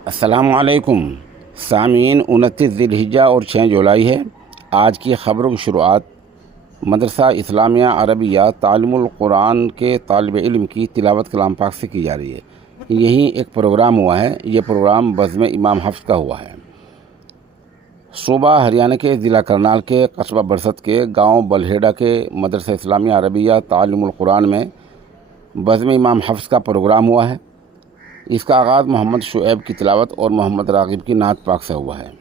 अस्सलामुअलैकुम सामीन। 29 ज़िलहिज्जा और 6 जुलाई है। आज की ख़बरों की शुरुआत मदरसा इस्लामिया अरबिया तालीमुल कुरान के तालिब इल्म की तिलावत कलाम पाक से की जा रही है। यही एक प्रोग्राम हुआ है। ये प्रोग्राम बज़्म इमाम हफ्स का हुआ है। सूबा हरियाणा के ज़िला करनाल के कस्बा बरसत के गांव बलहेड़ा के मदरसा इस्लामिया अरबिया तालीमुल कुरान में बज़्म इमाम हफ्स का प्रोग्राम हुआ है। इसका आगाज़ मोहम्मद शुएब की तिलावत और मोहम्मद रागिब की नात पाक से हुआ है।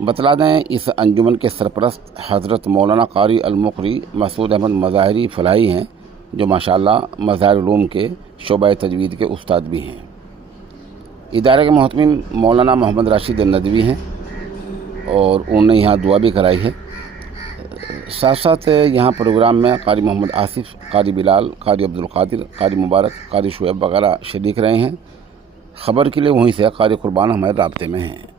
बतला दें, इस अंजुमन के सरपरस्त हज़रत मौलाना कारी अल-मुक़री मसूद अहमद मज़ाहिरी फ़लाही हैं, जो माशाअल्लाह मज़ाहिर उलूम के शोबा तजवीद के उस्ताद भी हैं। इदारे के मोहतमिम मौलाना मोहम्मद राशिद नदवी हैं और उन्होंने यहाँ दुआ भी कराई है। साथ साथ यहाँ प्रोग्राम में कारी मोहम्मद आसिफ, कारी बिलाल, कारी अब्दुल कादिर, कारी मुबारक, कारी शुएब वगैरह शरीक रहे हैं। ख़बर के लिए वहीं से कारी कुर्बान हमारे राब्ते में हैं।